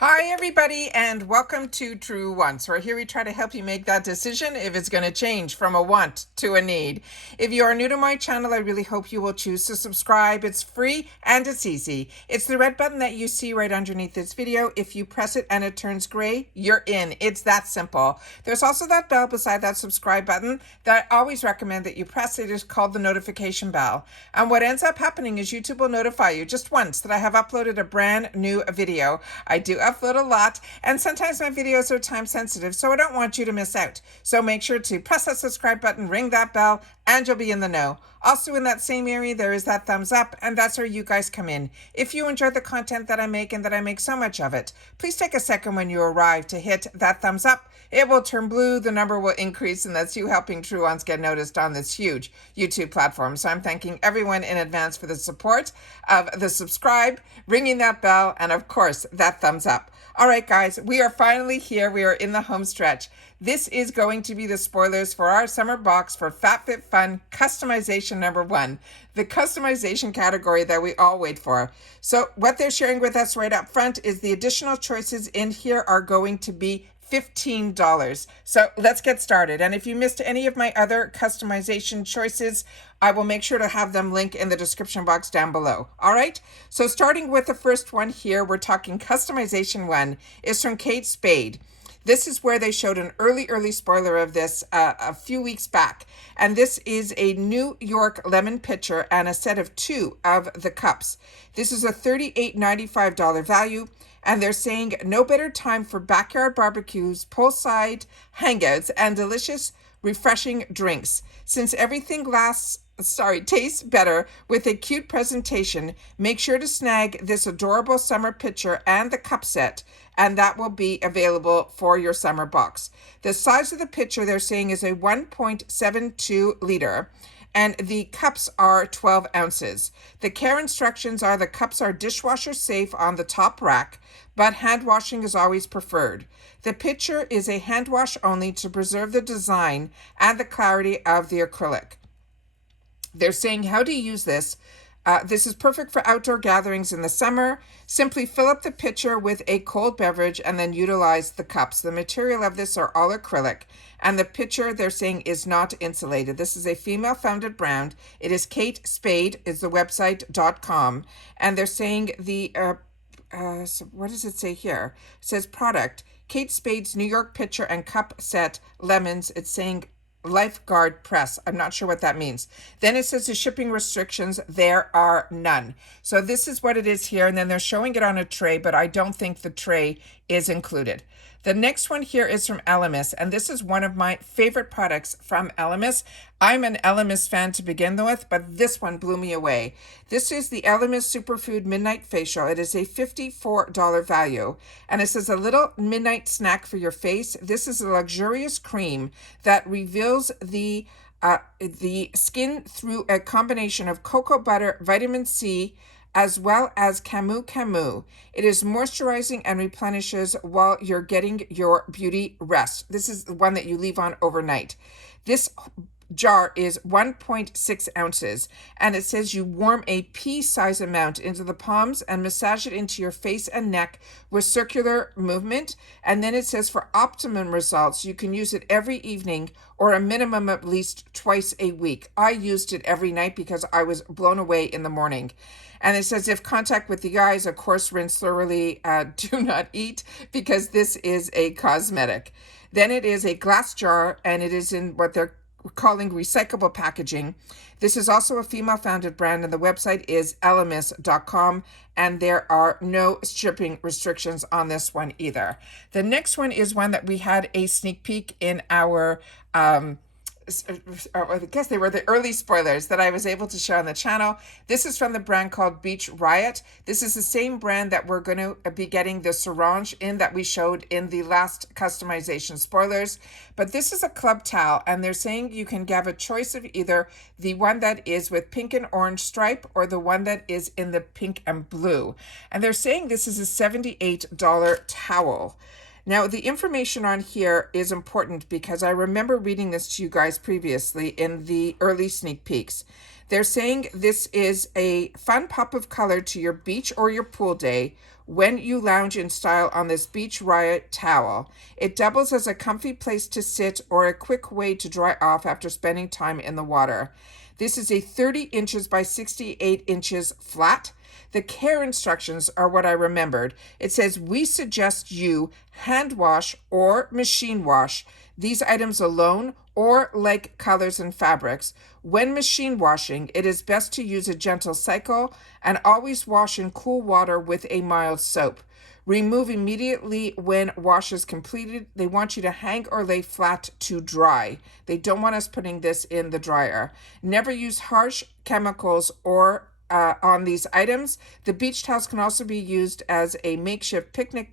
Hi, everybody, and welcome to True Wants, where here we try to help you make that decision if it's going to change from a want to a need. If you are new to my channel, I really hope you will choose to subscribe. It's free and it's easy. It's the red button that you see right underneath this video. If you press it and it turns gray, you're in. It's that simple. There's also that bell beside that subscribe button that I always recommend that you press. It is called the notification bell. And what ends up happening is YouTube will notify you just once that I have uploaded a brand new video. I do upload a lot, and sometimes my videos are time sensitive, so I don't want you to miss out. So make sure to press that subscribe button, ring that bell, and you'll be in the know. Also in that same area, there is that thumbs up, and that's where you guys come in. If you enjoy the content that I make and that I make so much of it, please take a second when you arrive to hit that thumbs up. It will turn blue, the number will increase, and that's you helping True Ones get noticed on this huge YouTube platform. So I'm thanking everyone in advance for the support of the subscribe, ringing that bell, and of course, that thumbs up. All right, guys, we are finally here. We are in the home stretch. This is going to be the spoilers for our summer box for FabFitFun customization number 1, the customization category that we all wait for. So what they're sharing with us right up front is the additional choices in here are going to be $15. So let's get started. And if you missed any of my other customization choices, I will make sure to have them linked in the description box down below. All right. So starting with the first one here, we're talking customization 1 is from Spade. This is where they showed an early spoiler of this a few weeks back. And this is a New York lemon pitcher and a set of 2 of the cups. This is a $38.95 value. And they're saying no better time for backyard barbecues, poolside hangouts, and delicious, refreshing drinks. Since everything tastes better with a cute presentation, make sure to snag this adorable summer pitcher and the cup set, and that will be available for your summer box. The size of the pitcher they're saying is a 1.72 liter. And the cups are 12 ounces. The care instructions are the cups are dishwasher safe on the top rack, but hand washing is always preferred. The pitcher is a hand wash only to preserve the design and the clarity of the acrylic. They're saying how to use this. This is perfect for outdoor gatherings in the summer. Simply fill up the pitcher with a cold beverage and then utilize the cups. The material of this are all acrylic, and the pitcher they're saying is not insulated. This is a female-founded brand. It is Kate Spade is the website.com, and they're saying the so what does it say here? It says product Kate Spade's New York pitcher and cup set lemons. It's saying Lifeguard Press. I'm not sure what that means. Then it says the shipping restrictions, there are none. So this is what it is here. And then they're showing it on a tray, but I don't think the tray is included. The next one here is from Elemis, and this is one of my favorite products from Elemis. I'm an Elemis fan to begin with, but this one blew me away. This is the Elemis Superfood Midnight Facial. It is a $54 value, and it says a little midnight snack for your face. This is a luxurious cream that reveals the skin through a combination of cocoa butter, vitamin C, as well as camu. It is moisturizing and replenishes while you're getting your beauty rest. This is the one that you leave on overnight. This jar is 1.6 ounces, and it says you warm a pea-size amount into the palms and massage it into your face and neck with circular movement. And then it says for optimum results, you can use it every evening or a minimum at least twice a week. I used it every night because I was blown away in the morning. And it says if contact with the eyes, of course, rinse thoroughly, do not eat, because this is a cosmetic. Then it is a glass jar, and it is in what they're calling recyclable packaging. This is also a female-founded brand, and the website is elemis.com, and there are no shipping restrictions on this one either. The next one is one that we had a sneak peek in our I guess they were the early spoilers that I was able to show on the channel. This is from the brand called Beach Riot. This is the same brand that we're going to be getting the Sarange in that we showed in the last customization spoilers. But this is a club towel, and they're saying you can have a choice of either the one that is with pink and orange stripe or the one that is in the pink and blue. And they're saying this is a $78 towel. Now, the information on here is important because I remember reading this to you guys previously in the early sneak peeks. They're saying this is a fun pop of color to your beach or your pool day when you lounge in style on this Beach Riot towel. It doubles as a comfy place to sit or a quick way to dry off after spending time in the water. This is a 30 inches by 68 inches flat. The care instructions are what I remembered. It says, we suggest you hand wash or machine wash these items alone or like colors and fabrics. When machine washing, it is best to use a gentle cycle and always wash in cool water with a mild soap. Remove immediately when wash is completed. They want you to hang or lay flat to dry. They don't want us putting this in the dryer. Never use harsh chemicals or on these items. The beach towels can also be used as a makeshift picnic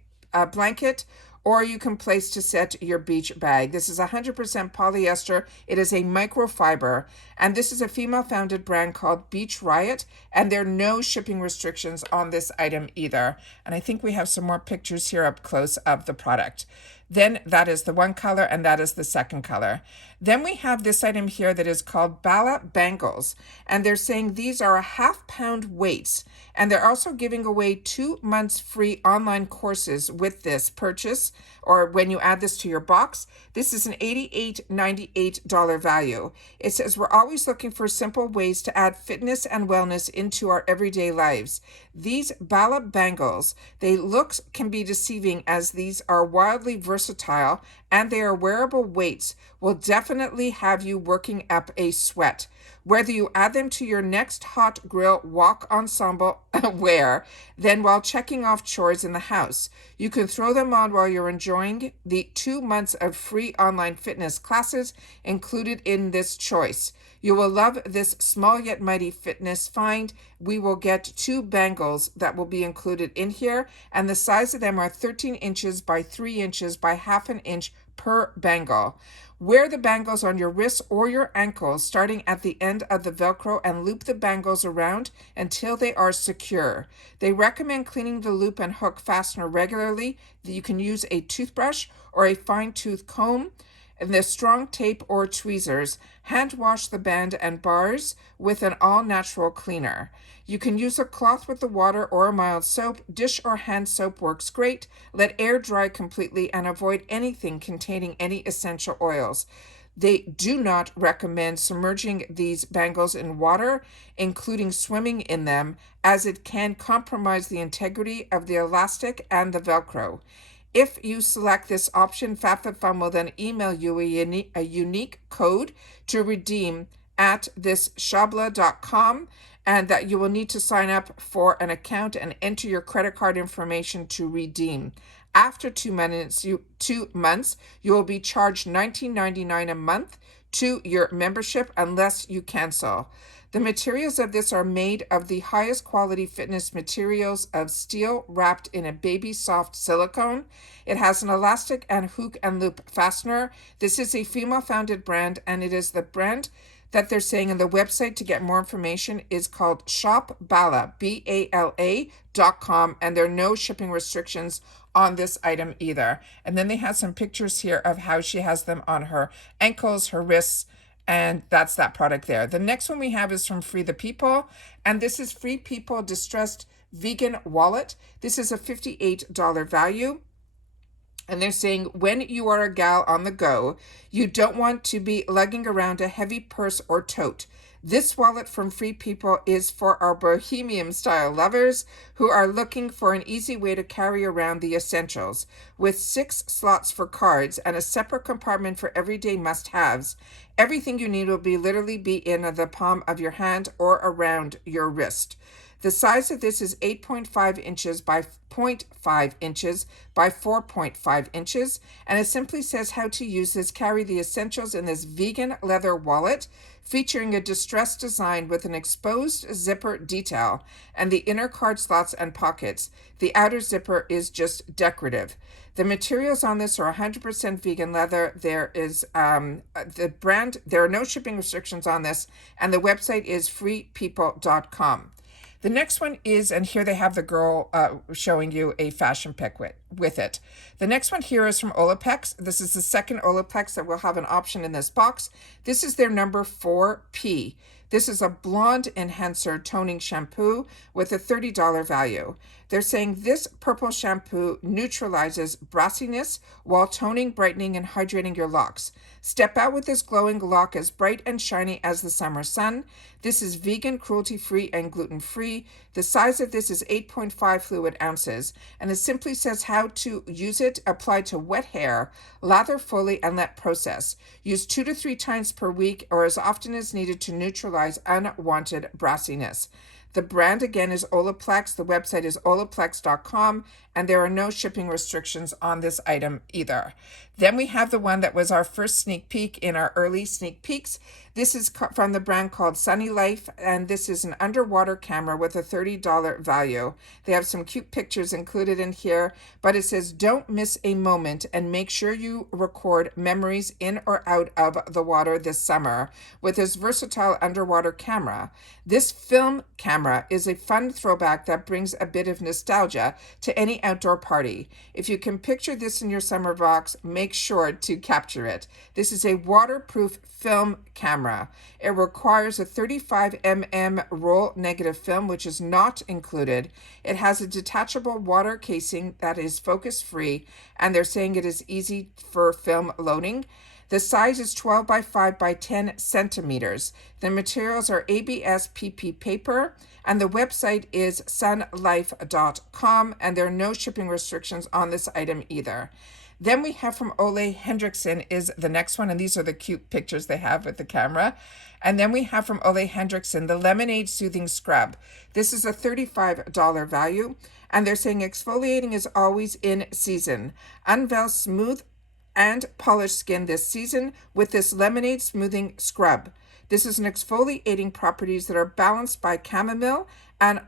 blanket, or you can place to set your beach bag. This is 100% polyester. It is a microfiber, and this is a female-founded brand called Beach Riot, and there are no shipping restrictions on this item either. And I think we have some more pictures here up close of the product. Then that is the one color, and that is the second color. Then we have this item here that is called Bala Bangles, and they're saying these are a half-pound weights, and they're also giving away 2 months free online courses with this purchase, or when you add this to your box. This is an $88.98 value. It says, we're always looking for simple ways to add fitness and wellness into our everyday lives. These Bala Bangles, they looks can be deceiving as these are wildly versatile and they are wearable weights, will definitely have you working up a sweat. Whether you add them to your next hot grill walk ensemble wear, then while checking off chores in the house, you can throw them on while you're enjoying the 2 months of free online fitness classes included in this choice. You will love this small yet mighty fitness find. We will get 2 bangles that will be included in here, and the size of them are 13 inches by 3 inches by half an inch per bangle. Wear the bangles on your wrists or your ankles, starting at the end of the Velcro, and loop the bangles around until they are secure. They recommend cleaning the loop and hook fastener regularly. You can use a toothbrush or a fine-tooth comb, and the strong tape or tweezers. Hand wash the band and bars with an all-natural cleaner. You can use a cloth with the water or a mild soap. Dish or hand soap works great. Let air dry completely and avoid anything containing any essential oils. They do not recommend submerging these bangles in water, including swimming in them, as it can compromise the integrity of the elastic and the Velcro. If you select this option, FabFitFun will then email you a unique code to redeem at this shabla.com, and that you will need to sign up for an account and enter your credit card information to redeem. After 2 months, you will be charged $19.99 a month to your membership unless you cancel. The materials of this are made of the highest quality fitness materials of steel wrapped in a baby soft silicone. It has an elastic and hook and loop fastener. This is a female founded brand, and it is the brand that they're saying on the website to get more information is called shopbala, BALA.com, and there are no shipping restrictions on this item either. And then they have some pictures here of how she has them on her ankles, her wrists, and that's that product there. The next one we have is from Free the People, and this is Free People Distressed Vegan Wallet. This is a $58 value. And they're saying when you are a gal on the go, you don't want to be lugging around a heavy purse or tote. This wallet from Free People is for our bohemian style lovers who are looking for an easy way to carry around the essentials. With 6 slots for cards and a separate compartment for everyday must-haves, everything you need will literally be in the palm of your hand or around your wrist. The size of this is 8.5 inches by 0.5 inches by 4.5 inches, and it simply says how to use this. Carry the essentials in this vegan leather wallet, featuring a distressed design with an exposed zipper detail and the inner card slots and pockets. The outer zipper is just decorative. The materials on this are 100% vegan leather. There is the brand, there are no shipping restrictions on this, and the website is freepeople.com. The next one is, and here they have the girl showing you a fashion pic with it. The next one here is from Olaplex. This is the second Olaplex that will have an option in this box. This is their number 4P. This is a blonde enhancer toning shampoo with a $30 value. They're saying this purple shampoo neutralizes brassiness while toning, brightening, and hydrating your locks. Step out with this glowing lock as bright and shiny as the summer sun. This is vegan, cruelty-free, and gluten-free. The size of this is 8.5 fluid ounces, and it simply says how to use it. Apply to wet hair, lather fully, and let process. Use 2 to 3 times per week or as often as needed to neutralize unwanted brassiness. The brand again is Olaplex. The website is olaplex.com, and there are no shipping restrictions on this item either. Then we have the one that was our first sneak peek in our early sneak peeks. This is from the brand called Sunny Life, and this is an underwater camera with a $30 value. They have some cute pictures included in here, but it says don't miss a moment and make sure you record memories in or out of the water this summer with this versatile underwater camera. This film camera is a fun throwback that brings a bit of nostalgia to any outdoor party. If you can picture this in your summer box, make sure to capture it. This is a waterproof film camera. It requires a 35mm roll negative film, which is not included. It has a detachable water casing that is focus free, and they're saying it is easy for film loading. The size is 12 by 5 by 10 centimeters. The materials are ABS PP paper, and the website is sunlife.com, and there are no shipping restrictions on this item either. Then we have from Olay, Hendrickson is the next one, and these are the cute pictures they have with the camera. And then we have from Olay Hendrickson, the Lemonade Soothing Scrub. This is a $35 value, and they're saying exfoliating is always in season. Unveil smooth and polished skin this season with this Lemonade Smoothing Scrub. This is an exfoliating properties that are balanced by chamomile and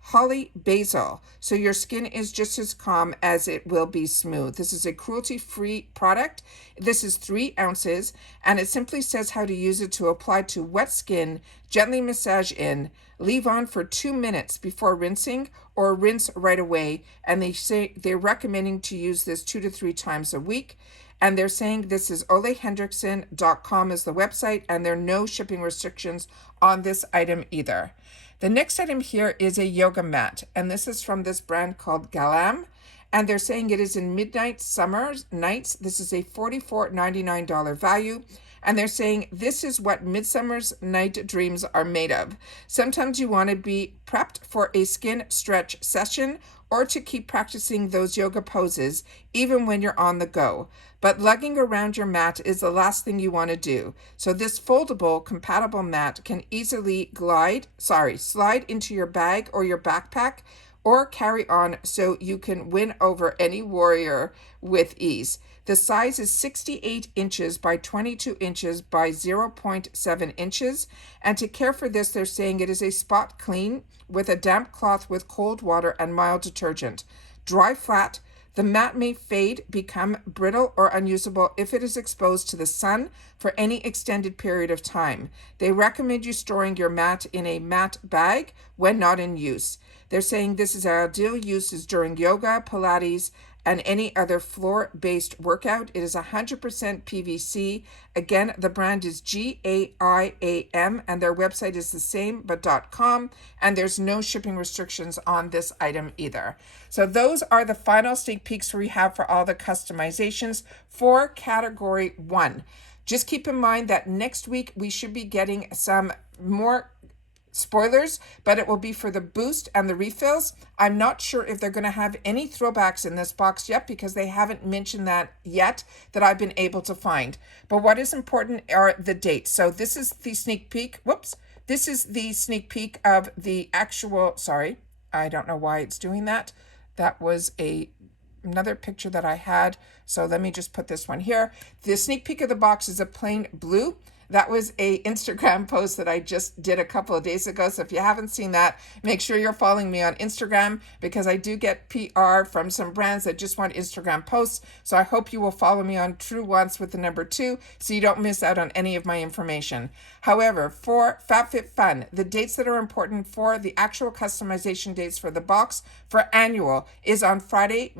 holly basil, so your skin is just as calm as it will be smooth. This is a cruelty-free product. This is 3 ounces, and it simply says how to use it to apply to wet skin, gently massage in, leave on for 2 minutes before rinsing, or rinse right away. And they say they're recommending to use this 2 to 3 times a week. And they're saying this is olayhendrickson.com is the website, and there are no shipping restrictions on this item either. The next item here is a yoga mat, and this is from this brand called Galam, and they're saying it is in midnight summer nights. This is a $44.99 value, and they're saying this is what midsummer's night dreams are made of. Sometimes you want to be prepped for a skin stretch session or to keep practicing those yoga poses even when you're on the go. But lugging around your mat is the last thing you want to do. So this foldable, compatible mat can easily slide into your bag or your backpack or carry on so you can win over any warrior with ease. The size is 68 inches by 22 inches by 0.7 inches. And to care for this, they're saying it is a spot clean with a damp cloth with cold water and mild detergent. Dry flat. The mat may fade, become brittle, or unusable if it is exposed to the sun for any extended period of time. They recommend you storing your mat in a mat bag when not in use. They're saying this is ideal uses during yoga, Pilates, and any other floor-based workout. It is 100% PVC. Again, the brand is GAIAM, and their website is the same, but .com, and there's no shipping restrictions on this item either. So those are the final sneak peeks we have for all the customizations for category 1. Just keep in mind that next week we should be getting some more spoilers, but it will be for the boost and the refills. I'm not sure if they're going to have any throwbacks in this box yet because they haven't mentioned that yet that I've been able to find. But what is important are the dates. So this is the sneak peek. This is the sneak peek of the actual, I don't know why it's doing that. That was another picture that I had. So let me just put this one here. The sneak peek of the box is a plain blue. That was a Instagram post that I just did a couple of days ago. So if you haven't seen that, make sure you're following me on Instagram because I do get PR from some brands that just want Instagram posts. So I hope you will follow me on True Once with the number 2 so you don't miss out on any of my information. However, for FabFitFun, the dates that are important for the actual customization dates for the box for annual is on Friday,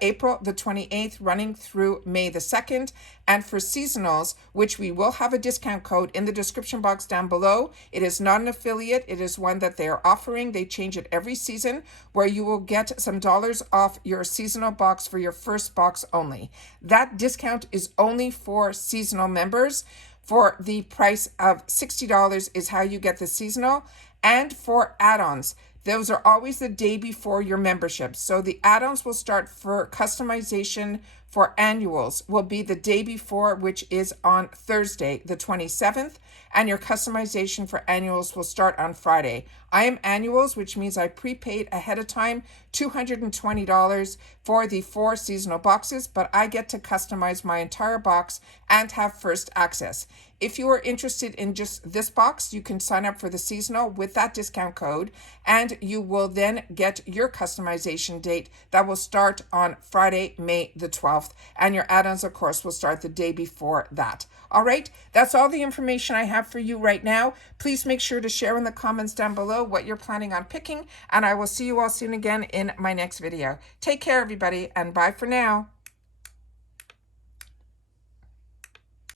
April the 28th, running through May the 2nd. And for seasonals, which we will have a discount code in the description box down below, it is not an affiliate, it is one that they are offering. They change it every season, where you will get some dollars off your seasonal box for your first box only. That discount is only for seasonal members. For the price of $60 is how you get the seasonal. And for add-ons, those are always the day before your membership. So the add-ons will start for customization for annuals will be the day before, which is on Thursday, the 27th, and your customization for annuals will start on Friday. I am annuals, which means I prepaid ahead of time $220 for the 4 seasonal boxes, but I get to customize my entire box and have first access. If you are interested in just this box, you can sign up for the seasonal with that discount code, and you will then get your customization date that will start on Friday, May the 12th. And your add-ons, of course, will start the day before that. All right, that's all the information I have for you right now. Please make sure to share in the comments down below what you're planning on picking, and I will see you all soon again in my next video. Take care, everybody, and bye for now.